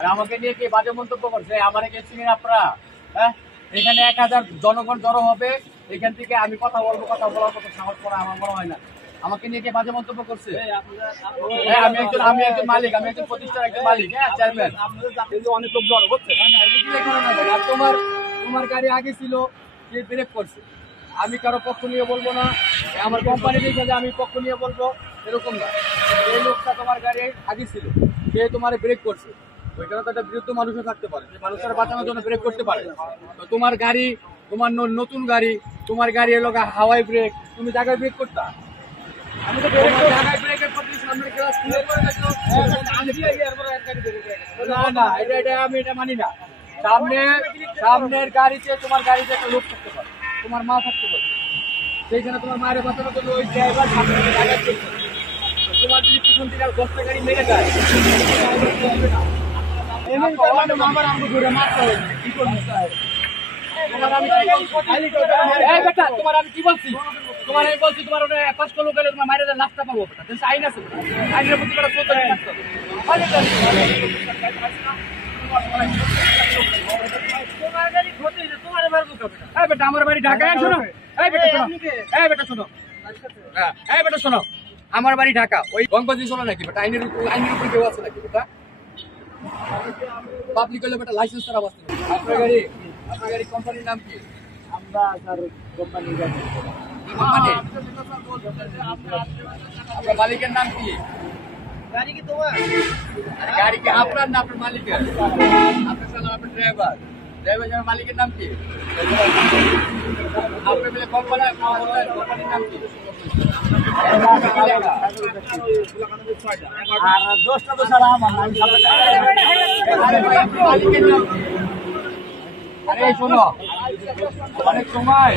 আমাকে নিয়ে কি বাজে মন্তব্য করছে? আমারে কে চিনেন আপনারা? হ্যাঁ, এখানে 1000 জনগণ জড়ো হবে, এখান থেকে আমি কথা বলবো, কথা বলার মতো সাহস করা আমার মনে হয় না। আমাকে নিয়ে কে বাজে মন্তব্য করছে? হ্যাঁ, আমি একজন মালিক, আমি একজন প্রতিষ্ঠানের একজন মালিক, হ্যাঁ, চেয়ারম্যান। অনেক লোক জড়ো হচ্ছে। আর তোমার গাড়ি আগে ছিল, সে ব্রেক করছে। আমি কারো পক্ষ নিয়ে বলবো না, আমার কোম্পানি দেখে আমি পক্ষ নিয়ে বলবো এরকম না। এই লোকটা তোমার গাড়ি আগে ছিল, সে তোমার ব্রেক করছে, ওইখানে তো একটা বিরুদ্ধ মানুষও থাকতে পারে, মানুষের বাঁচানোর জন্য ব্রেক করতে পারে। তো তোমার গাড়ি, তোমার নতুন গাড়ি, তোমার গাড়ি এলো হাওয়াই ব্রেক, তুমি জায়গায় ব্রেক করতা? আমি তো জায়গায় ব্রেকের না, এটা আমি এটা মানি না। সামনের গাড়িতে তোমার গাড়িতে একটা লোক থাকতে পারে, তোমার মা থাকতে পারে, সেইখানে তোমার মায়ের বাঁচানোর জন্য ওই ড্রাইভার সামনে জায়গায় ব্রেক করে। তোমার যদি পিছন থেকে 10টা গাড়ি মেরে যায়, আমার আমাকে ঘুরে মারতে হবে, কি করবো? তোমার আমি কি বলছি? তোমার আমি বলছি তোমার ওটা 5 লোক এলে তোমার মায়ের লাশটা পাবো, আইন আছে, আইনের প্রতি একটা শ্রদ্ধা রাখতে হবে। আমার বাড়ি ঢাকায়, শোনো, শোনো, শোনো, আমার বাড়ি ঢাকা, ওই গঙ্গবাজি শোনো নাকি? আইনের উপর কেউ আছে নাকি? পাবলিক হলে বেটা লাইসেন্স ছাড়া বাঁচতে। আপনার গাড়ি কোম্পানির নাম কি? আমরা স্যার কোম্পানির গাড়ি। আপনার মালিকের নাম কি? গাড়ি কি তোমার? গাড়ি কি আপনার না আপনার মালিকের? আপনার চালান, আপনার ড্রাইভার যার মালিকের নাম কি? আপনার বলে কোম্পানির নাম কি? আর 10টা তো স্যার আমার নাম। মালিকের নাম কি? আরে শোনো, অনেক সময়